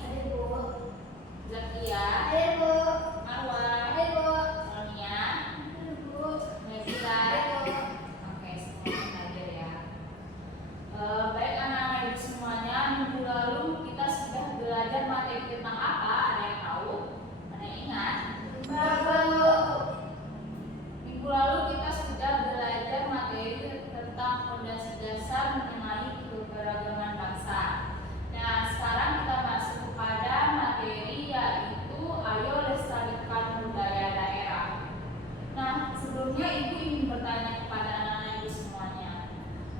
Ada Bu. Zakia, Ada Bu. Marwa, Ada Bu. Sonia, Ada Bu. Nazila. Ada Bu. Oke, semuanya belajar ya. Baik anak-anak ibu semuanya, minggu lalu kita sudah belajar materi tentang apa? Ada yang tahu? Ada yang ingat? Bu. Minggu lalu kita sudah belajar materi tentang fondasi dasar mengenai keberagaman bangsa. Nah, sekarang kita masuk kepada materi yaitu ayo lestarikan budaya daerah. Nah, sebelumnya ibu ingin bertanya kepada anak-anak ibu semuanya,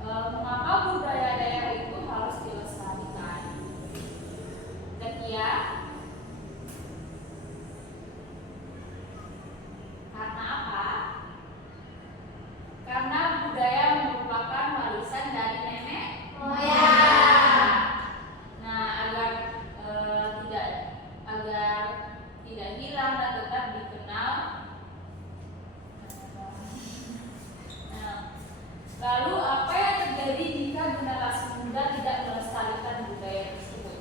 mengapa budaya daerah itu harus dilestarikan? Zakia? Karena apa? Karena budaya merupakan warisan dari nenek Moyang. Nah, agar tidak hilang dan tetap dikenal. Nah, lalu apa yang terjadi jika generasi muda tidak melestarikan budaya tersebut?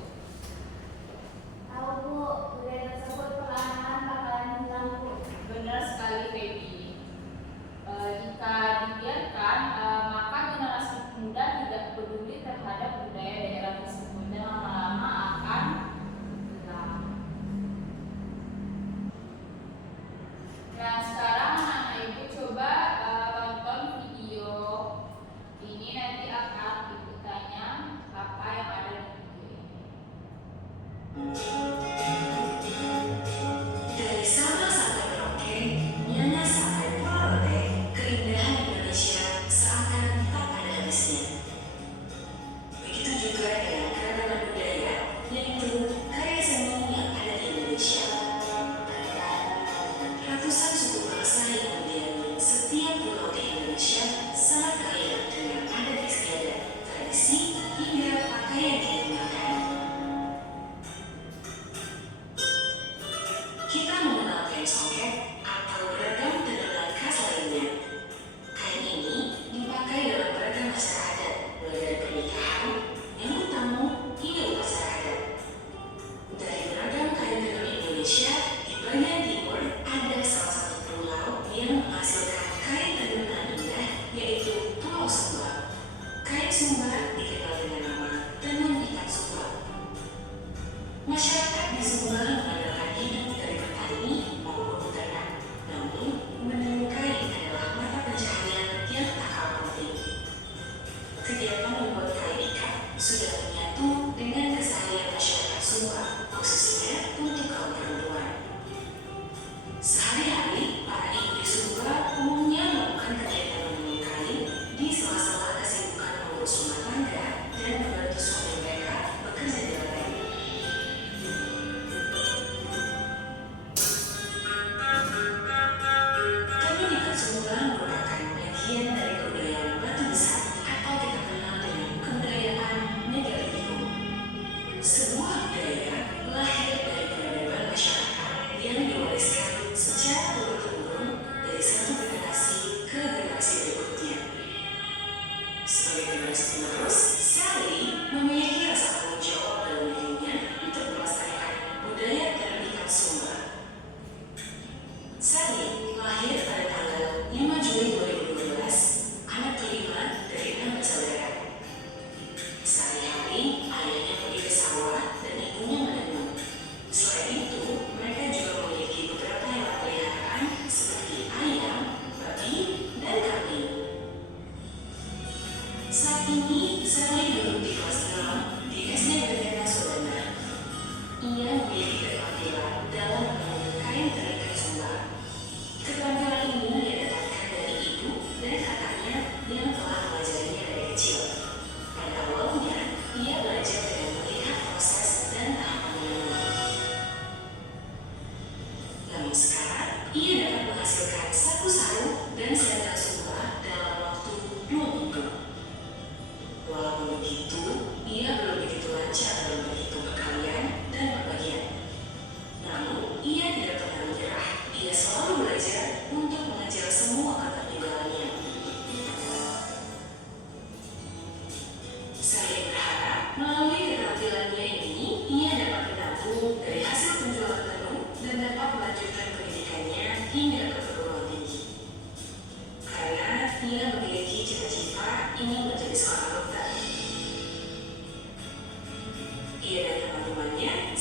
Tahu Bu, budaya tersebut perlahan-lahan bakalan hilang Bu. Benar sekali, Baby. Jika dibiarkan, maka generasi muda tidak peduli terhadap budaya daerah tersebut dan lama-lama akan hilang. Nah, sekarang anak-anak ibu coba tonton video ini, nanti akan ibu tanya apa yang ada di video ini. Dari Sabang sampai Merauke, Miangas sampai Pulau Rote, keindahan Indonesia seakan tak ada habisnya. Begitu juga dengan keragaman budaya, yaitu karya seni yang ada di Indonesia. Ratusan suku bangsa yang mendiami setiap pulau di Indonesia sangat kaya dengan adat istiadat, tradisi, hingga pakaian yang digunakan.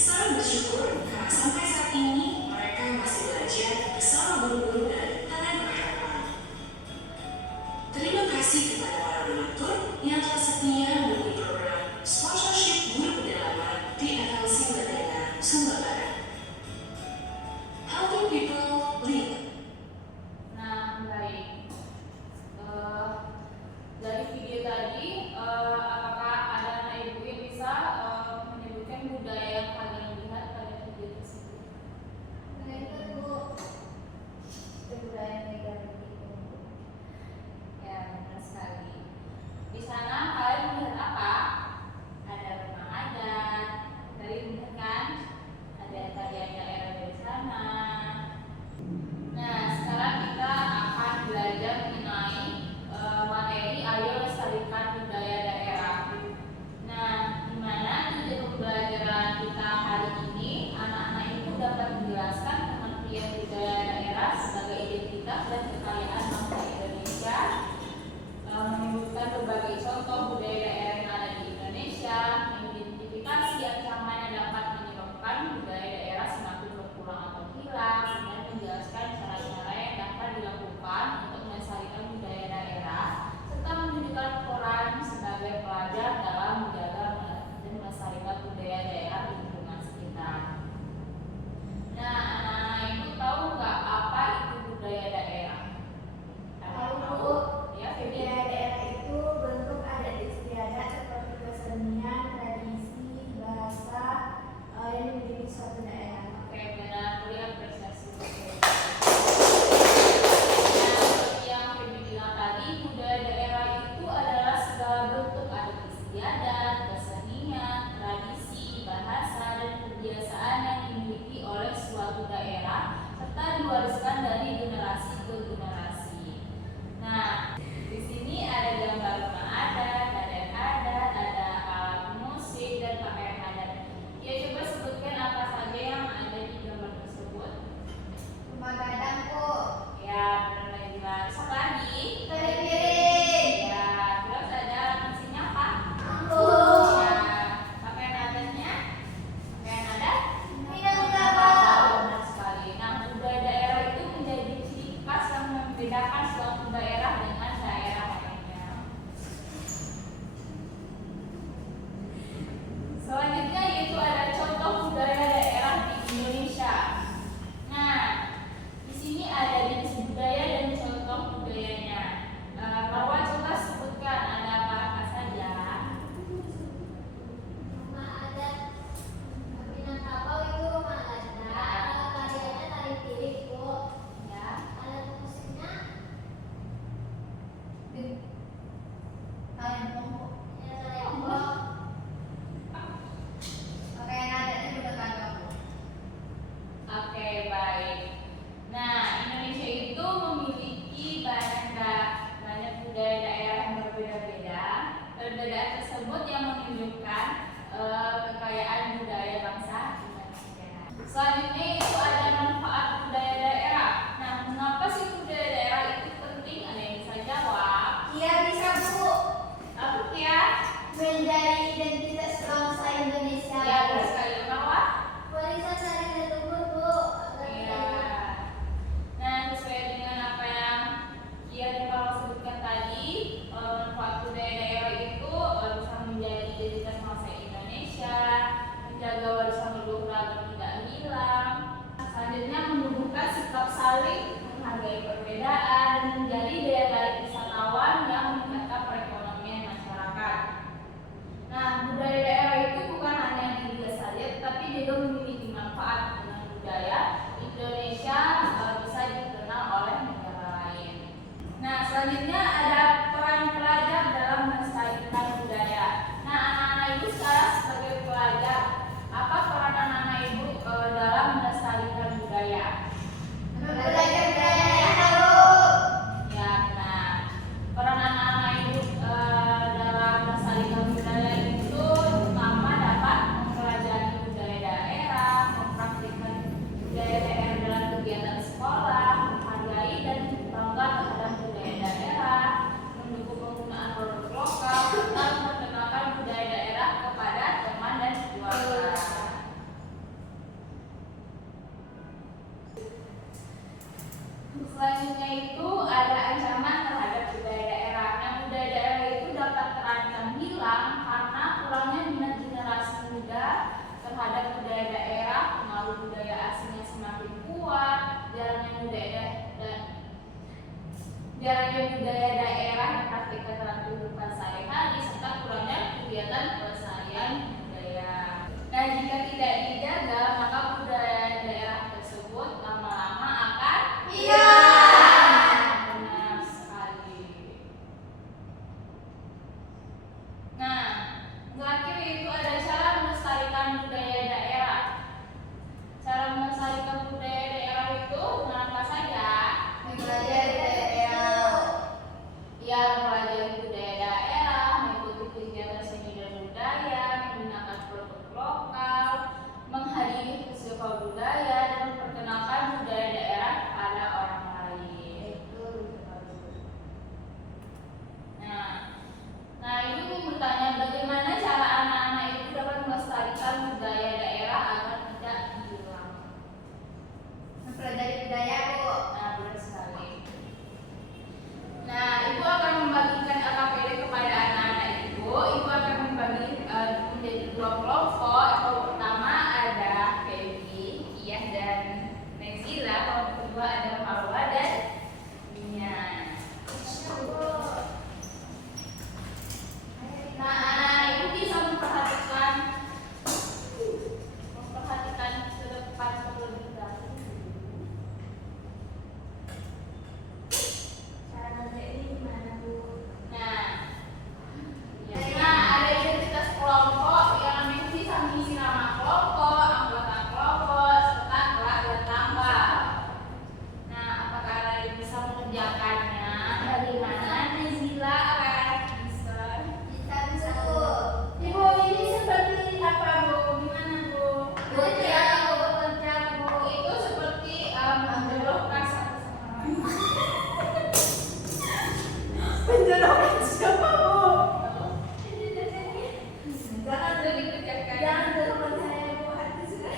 Sarah bersyukur karena sampai saat ini mereka masih belajar bersama guru-guru dari Taman Harapan. Terima kasih kepada para donatur yang telah setia mendukung program sponsorship guru pedalaman di FLC Merdeka, Sumba Barat. Helping People Lead. Nah, baik. Dari video tadi, apakah ada anak ibu yang bisa menyebutkan budaya yang kalian lihat pada video tersebut? Itu Bu, budaya negara itu. Ya, benar sekali. Di sana kalian melihat apa? Ada rumah adat, kalian lihat kan? Ada tarian daerah dari sana. Nah, sekarang kita akan belajar mengenai materi Ayo Lestarikan Budaya Daerah. Nah, di mana tujuan pembelajaran kita hari ini, anak-anak itu dapat menjelaskan pengertian budaya daerah sebagai identitas dan kekayaan bangsa Indonesia, menyebutkan berbagai contoh budaya daerah yang ada di Indonesia, mengidentifikasi ancaman yang dapat menyebabkan budaya daerah semakin berkurang atau hilang, dan menjelaskan cara-cara yang dapat dilakukan untuk melestarikan budaya daerah, serta menunjukkan peran sebagai pelajar dalam menjaga dan melestarikan budaya daerah di lingkungan sekitar. Nah, anak-anak itu tahu nggak apa itu budaya daerah? Tahu Bu, Ya, Feby. budaya daerah itu bentuk adat istiadat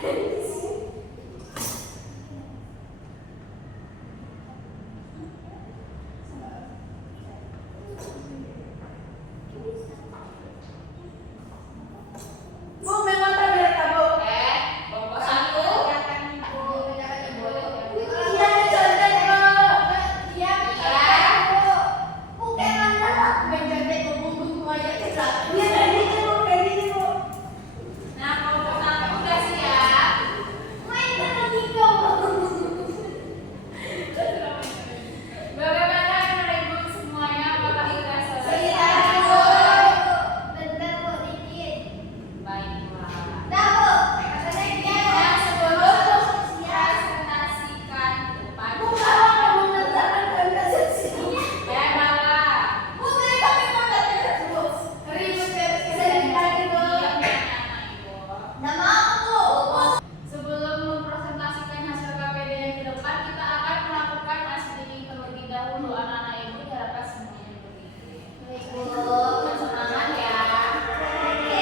Bu, memang tak boleh tahu. Bapak satu. Iya, contek Bu. Iya, Bu. Bukan anak. Mencontek bumbung aja kita. Iya, kayak gini Bu. Nah, kelompok satu udah siap. Main lagi kau. Bagaimana menurut ibu semuanya? Apakah sudah selesai? Bentar Bu, dikit. Baiklah. Dah Bu, katanya dia. Dan sebelum presentasikan kepada Bu, kalau kamu mengerjakan presentasinya. Bapak. Bu, tadi kami mau datang terus. Ribut dari tadi Bu. Diam dan anak ibu. Nggak mau Bu. Sebelum mempresentasikan hasil KPD yang di depan, kita akan melakukan asli terlebih dahulu. Anak-anak ibu diharapkan semuanya berdiri. Baik Bu. Semangat ya. Oke.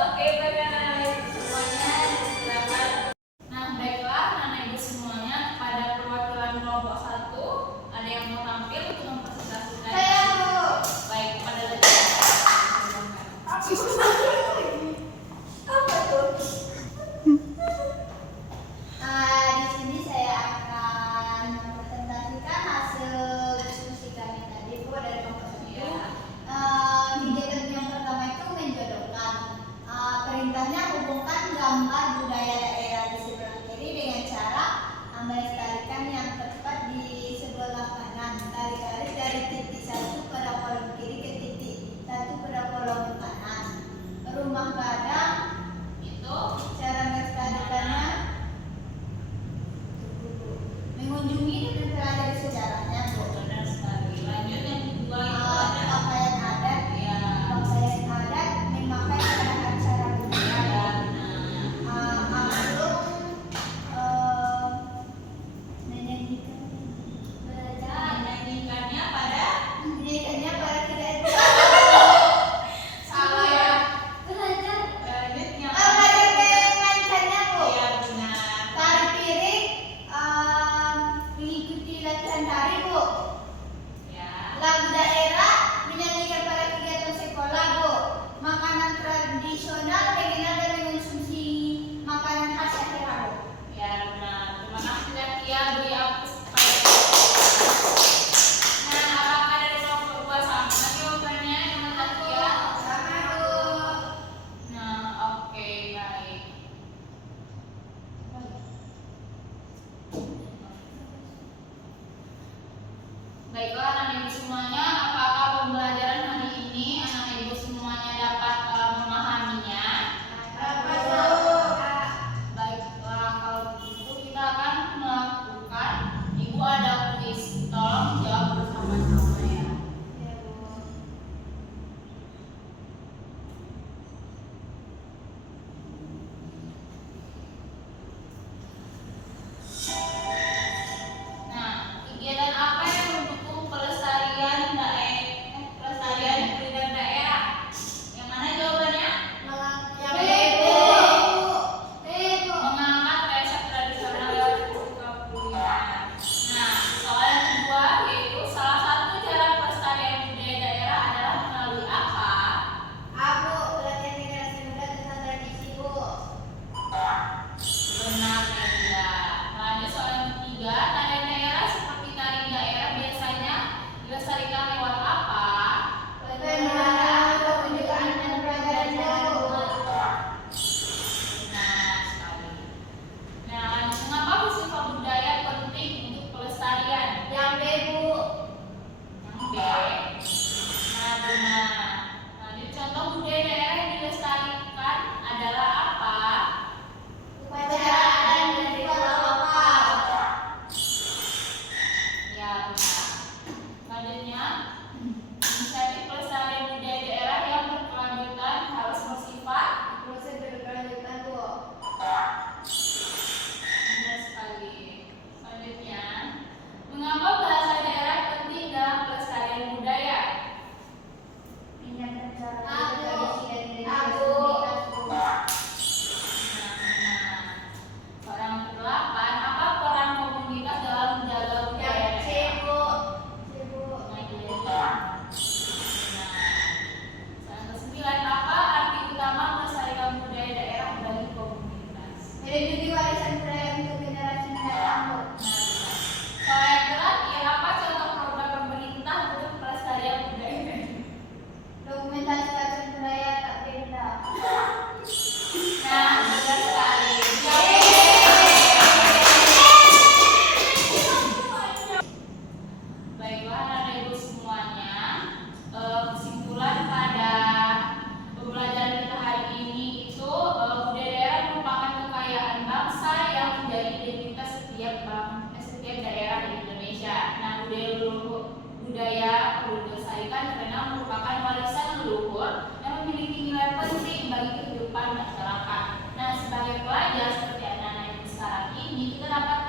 Oke, baiklah anak ibu semuanya, silakan. Nah, baiklah anak ibu semuanya, pada perwakilan kelompok satu, ada yang mau tampil untuk mempresentasikan? Saya Bu. Baik, pada letak. Apa tuh? Di sini saya akan mempresentasikan hasil diskusi kami tadi Bu dari Selanjutnya, inisiatif pelestarian budaya daerah yang berkelanjutan harus bersifat. Proses berkelanjutan, Bu. Benar sekali. Selanjutnya, mengapa bahasa daerah penting dalam pelestarian budaya? Mengingatkan cara Aku. tradisi dan identitas Aku. komunitas, Bu. Nah, soal yang ke-8, apa peran komunitas dalam menjaga budaya Yang C, daerah? Bu. C, Bu. Nah, soal yang ke-9, apa arti utama melestarikan budaya daerah bagi komunitas? Melindungi warisan budaya untuk generasi mendatang, Bu. Soal yang terakhir, apa contoh program pemerintah untuk pelestarian budaya? Dokumentasi warisan budaya tak benda. Nah, benar sekali. Baiklah, Anak Ibu semuanya, kesimpulan pada pembelajaran kita hari ini itu budaya daerah merupakan kekayaan bangsa yang menjadi identitas setiap daerah di Indonesia. Nah, budaya perlu dilestarikan karena merupakan warisan leluhur yang memiliki nilai penting bagi kehidupan masyarakat. Nah, sebagai pelajar seperti anak-anak Ibu sekarang ini, kita dapat